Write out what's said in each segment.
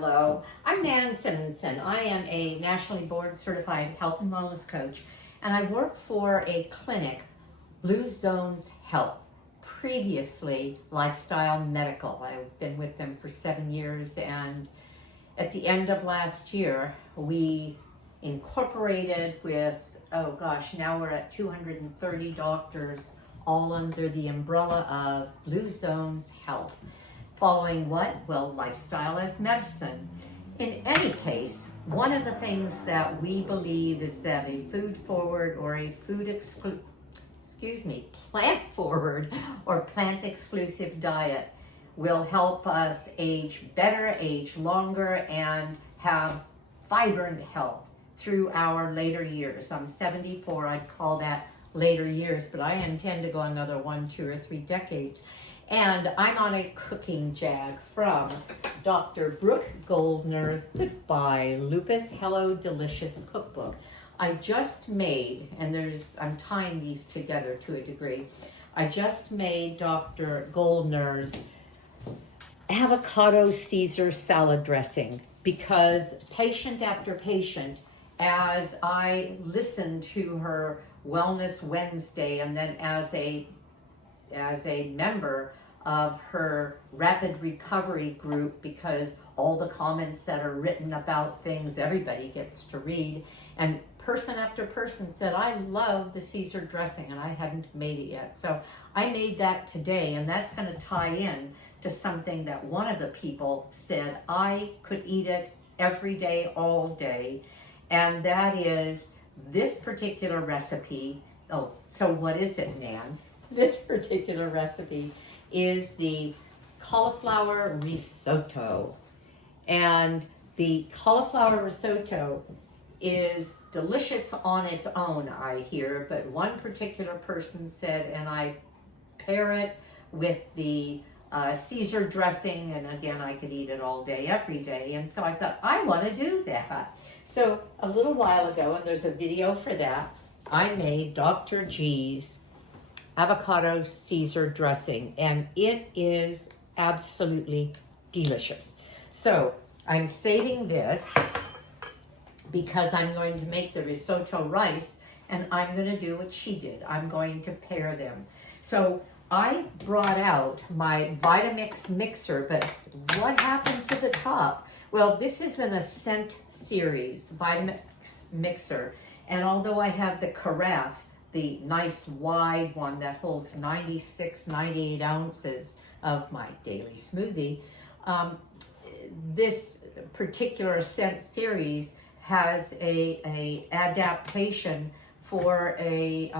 Hello, I'm Nan Simonsen. I am a nationally board certified health and wellness coach, and I work for a clinic, Blue Zones Health, previously Lifestyle Medical. I've been with them for 7 years, and at the end of last year, we incorporated with, now we're at 230 doctors, all under the umbrella of Blue Zones Health. Following what? Well, lifestyle as medicine. In any case, one of the things that we believe is that a food forward or a plant forward or plant exclusive diet will help us age better, age longer, and have vibrant health through our later years. I'm 74, I'd call that later years, but I intend to go another 1, 2, or 3 decades. And I'm on a cooking jag from Dr. Brooke Goldner's Goodbye Lupus Hello Delicious Cookbook. I just made, and I'm tying these together to a degree, I just made Dr. Goldner's Avocado Caesar salad dressing because patient after patient, as I listened to her Wellness Wednesday and then as a member of her rapid recovery group, because all the comments that are written about things everybody gets to read, and person after person said, I love the Caesar dressing, and I hadn't made it yet. So I made that today, and that's going to tie in to something that one of the people said I could eat it every day, all day, and that is this particular recipe. Oh, so what is it, Nan? This particular recipe is the cauliflower risotto. And the cauliflower risotto is delicious on its own, I hear, but one particular person said, and I pair it with the Caesar dressing, and again, I could eat it all day, every day. And so I thought, I want to do that. So a little while ago, and there's a video for that, I made Dr. G's Avocado Caesar dressing, and it is absolutely delicious. So I'm saving this because I'm going to make the risotto rice, and I'm going to do what she did. I'm going to pair them. So I brought out my Vitamix mixer, but what happened to the top? Well, this is an Ascent series Vitamix mixer, and although I have the carafe, the nice wide one that holds 96, 98 ounces of my daily smoothie, this particular Ascent series has a adaptation for a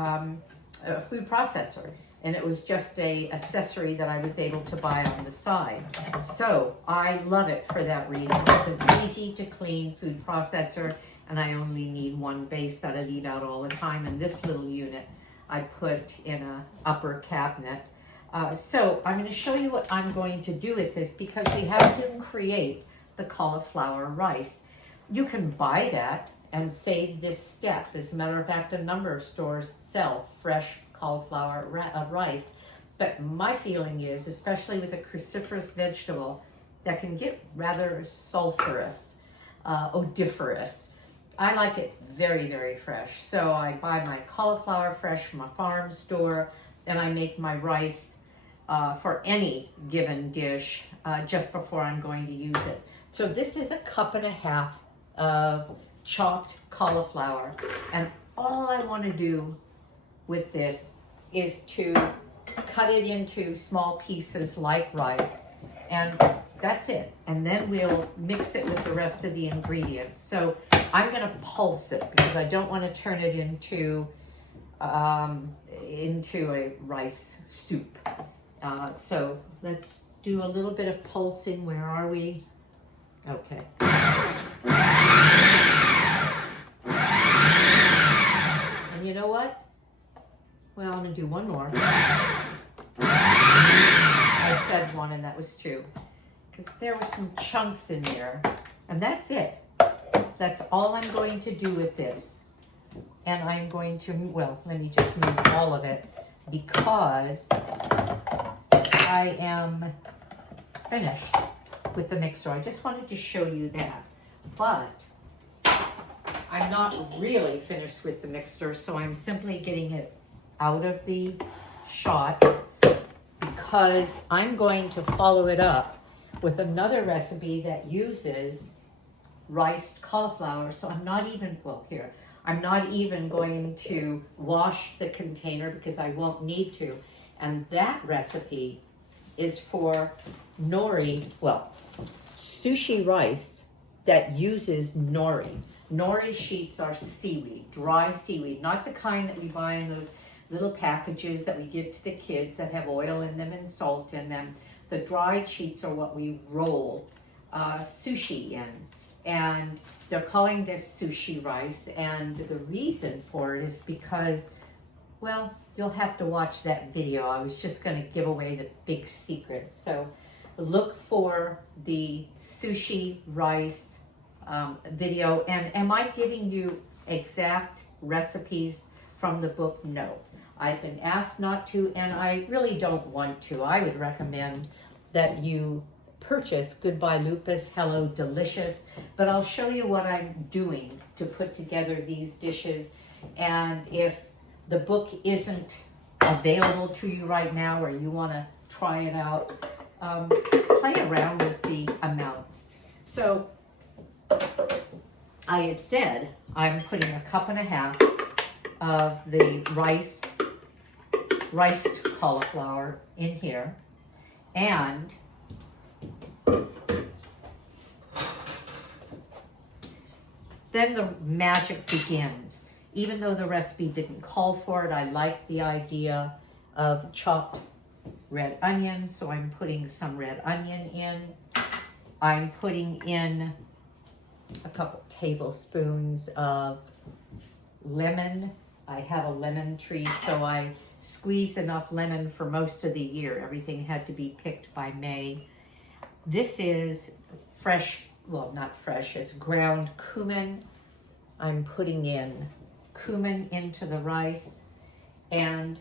food processor, and it was just a accessory that I was able to buy on the side. So I love it for that reason. It's an easy to clean food processor, and I only need one base that I leave out all the time. And this little unit I put in a upper cabinet. So I'm going to show you what I'm going to do with this, because we have to create the cauliflower rice. You can buy that and save this step. As a matter of fact, a number of stores sell fresh cauliflower rice. But my feeling is, especially with a cruciferous vegetable that can get rather sulfurous, odoriferous, I like it very, very fresh. So I buy my cauliflower fresh from a farm store, and I make my rice for any given dish just before I'm going to use it. So this is 1.5 cups of chopped cauliflower, and all I want to do with this is to cut it into small pieces like rice, and that's it. And then we'll mix it with the rest of the ingredients. So I'm going to pulse it because I don't want to turn it into a rice soup. So let's do a little bit of pulsing. Where are we? Okay. And you know what? Well, I'm going to do one more. I said one, and that was true, because there were some chunks in there, and that's it. That's all I'm going to do with this. And I'm going to, well, let me just move all of it, because I am finished with the mixer. I just wanted to show you that. But I'm not really finished with the mixer, so I'm simply getting it out of the shot because I'm going to follow it up with another recipe that uses riced cauliflower. So I'm not even, well, here, I'm not even going to wash the container because I won't need to. And that recipe is for nori, well, sushi rice that uses nori. Nori sheets are seaweed, dry seaweed, not the kind that we buy in those little packages that we give to the kids that have oil in them and salt in them. The dried sheets are what we roll sushi in. And they're calling this sushi rice. And the reason for it is because, well, you'll have to watch that video. I was just going to give away the big secret. So look for the sushi rice video. And am I giving you exact recipes from the book? No. I've been asked not to, and I really don't want to. I would recommend that you purchase Goodbye Lupus, Hello Delicious, but I'll show you what I'm doing to put together these dishes. And if the book isn't available to you right now or you want to try it out, play around with the amounts. So I had said I'm putting 1.5 cups of the riced cauliflower in here, and then the magic begins. Even though the recipe didn't call for it, I like the idea of chopped red onions, so I'm putting some red onion in. I'm putting in a couple tablespoons of lemon. I have a lemon tree, so I squeeze enough lemon for most of the year. Everything had to be picked by May. This is fresh, well, not fresh, it's ground cumin. I'm putting in cumin into the rice, and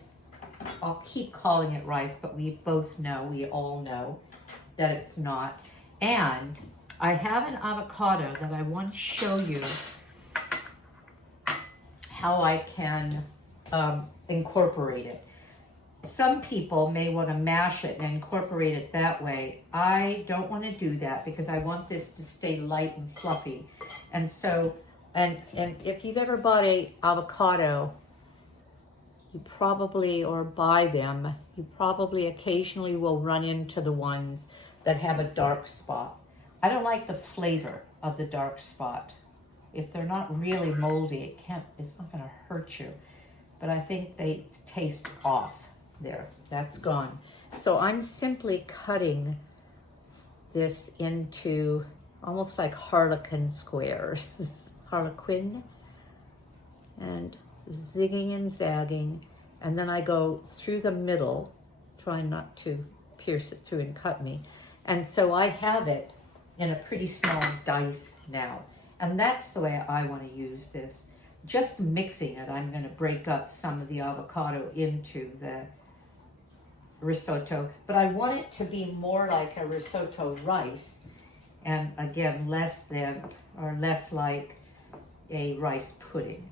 I'll keep calling it rice, but we all know that it's not. And I have an avocado that I want to show you how I can incorporate it. Some people may want to mash it and incorporate it that way. I don't want to do that because I want this to stay light and fluffy. And so, and if you've ever bought a avocado, you probably, or buy them, you probably occasionally will run into the ones that have a dark spot. I don't like the flavor of the dark spot. If they're not really moldy, it's not going to hurt you. But I think they taste off there. That's gone. So I'm simply cutting this into almost like harlequin squares. Harlequin. And zigging and zagging. And then I go through the middle, trying not to pierce it through and cut me. And so I have it in a pretty small dice now. And that's the way I want to use this. Just mixing it, I'm going to break up some of the avocado into the risotto. But I want it to be more like a risotto rice. And again, less like a rice pudding.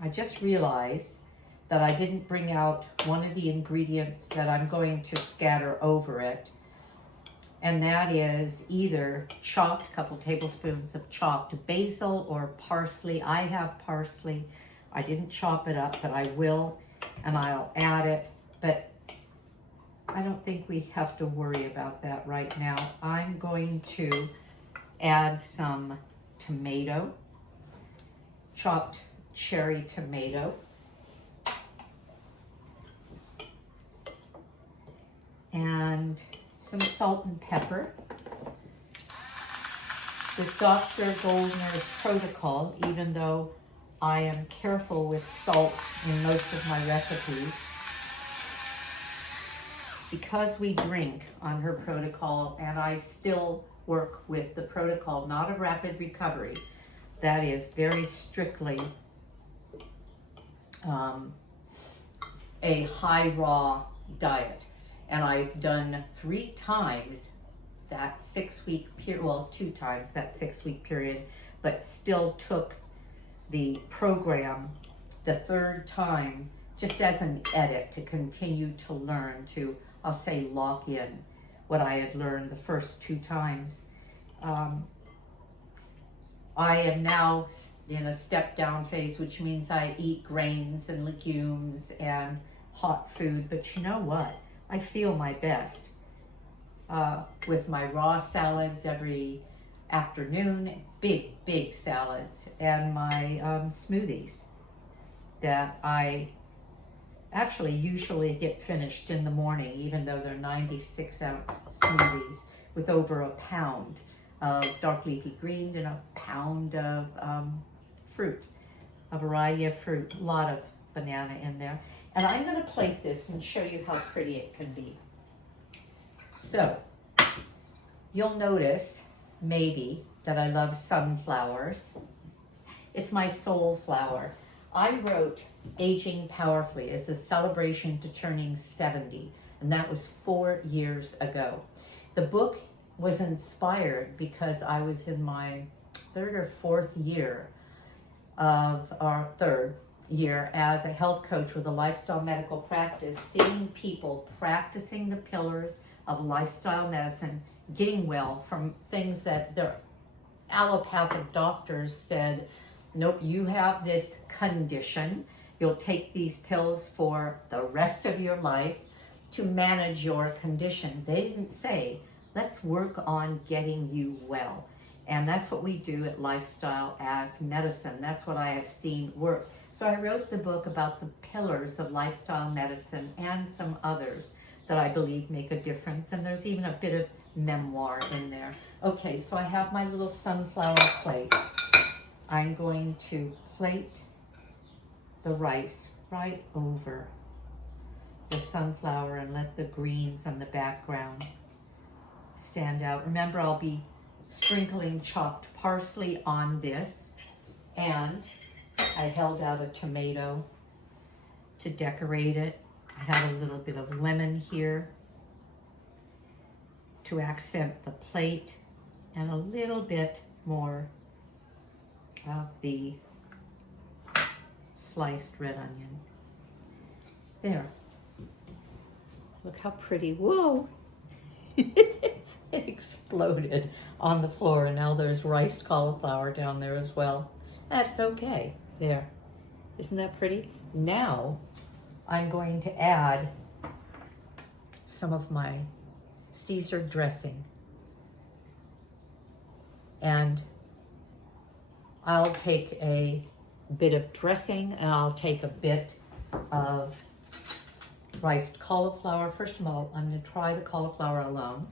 I just realized that I didn't bring out one of the ingredients that I'm going to scatter over it. And that is either chopped, a couple tablespoons of chopped basil or parsley. I have parsley. I didn't chop it up, but I will, and I'll add it. But I don't think we have to worry about that right now. I'm going to add some tomato, chopped cherry tomato. And some salt and pepper. With Dr. Goldner's protocol, even though I am careful with salt in most of my recipes, because we drink on her protocol, and I still work with the protocol, not of rapid recovery, that is very strictly a high raw diet. And I've done 3 times that 6-week period, well, 2 times that 6-week period, but still took the program the 3rd time just as an edit to continue to learn, to, I'll say, lock in what I had learned the first 2 times. I am now in a step down phase, which means I eat grains and legumes and hot food, but you know what? I feel my best with my raw salads every afternoon, big salads, and my smoothies that I actually usually get finished in the morning, even though they're 96-ounce smoothies with over a pound of dark leafy green and a pound of fruit, a variety of fruit, a lot of banana in there. And I'm going to plate this and show you how pretty it can be. So, you'll notice, maybe, that I love sunflowers. It's my soul flower. I wrote Aging Powerfully as a celebration to turning 70, and that was 4 years ago. The book was inspired because I was in my 3rd or 4th year of our 3rd year as a health coach with a lifestyle medical practice, seeing people practicing the pillars of lifestyle medicine, getting well from things that their allopathic doctors said, nope, you have this condition. You'll take these pills for the rest of your life to manage your condition. They didn't say, let's work on getting you well. And that's what we do at Lifestyle as Medicine. That's what I have seen work. So I wrote the book about the pillars of lifestyle medicine and some others that I believe make a difference. And there's even a bit of memoir in there. Okay, so I have my little sunflower plate. I'm going to plate the rice right over the sunflower and let the greens on the background stand out. Remember, I'll be sprinkling chopped parsley on this, and I held out a tomato to decorate it. I have a little bit of lemon here to accent the plate, and a little bit more of the sliced red onion. There. Look how pretty. Whoa! It exploded on the floor, and now there's riced cauliflower down there as well. That's okay. There. Isn't that pretty? Now I'm going to add some of my Caesar dressing. And I'll take a bit of dressing, and I'll take a bit of riced cauliflower. First of all, I'm going to try the cauliflower alone.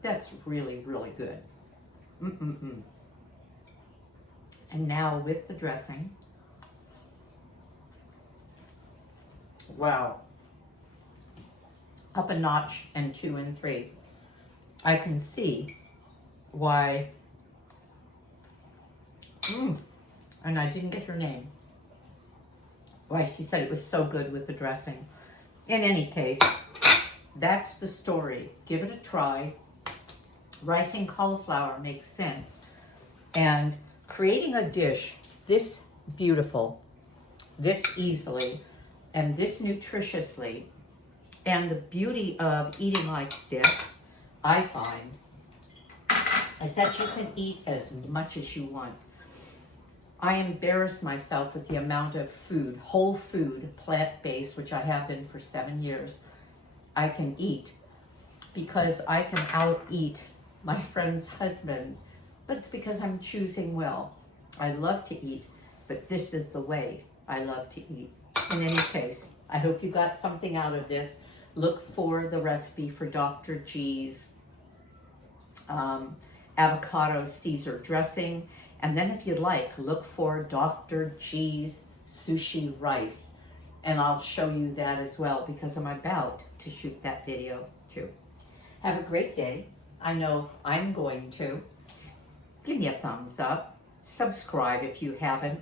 That's really, really good. And now with the dressing. Wow. Up a notch and 2 and 3. I can see why. And I didn't get her name. Why she said it was so good with the dressing. In any case, that's the story. Give it a try. Rice and cauliflower makes sense. And creating a dish this beautiful, this easily, and this nutritiously, and the beauty of eating like this, I find, is that you can eat as much as you want. I embarrass myself with the amount of food, whole food, plant-based, which I have been for 7 years, I can eat, because I can out-eat my friends' husbands, but it's because I'm choosing well. I love to eat, but this is the way I love to eat. In any case, I hope you got something out of this. Look for the recipe for Dr. G's avocado Caesar dressing. And then if you'd like, look for Dr. G's sushi rice. And I'll show you that as well, because I'm about to shoot that video too. Have a great day. I know I'm going to. Give me a thumbs up. Subscribe if you haven't.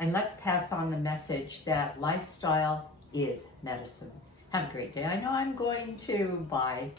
And let's pass on the message that lifestyle is medicine. Have a great day. I know I'm going to. Bye.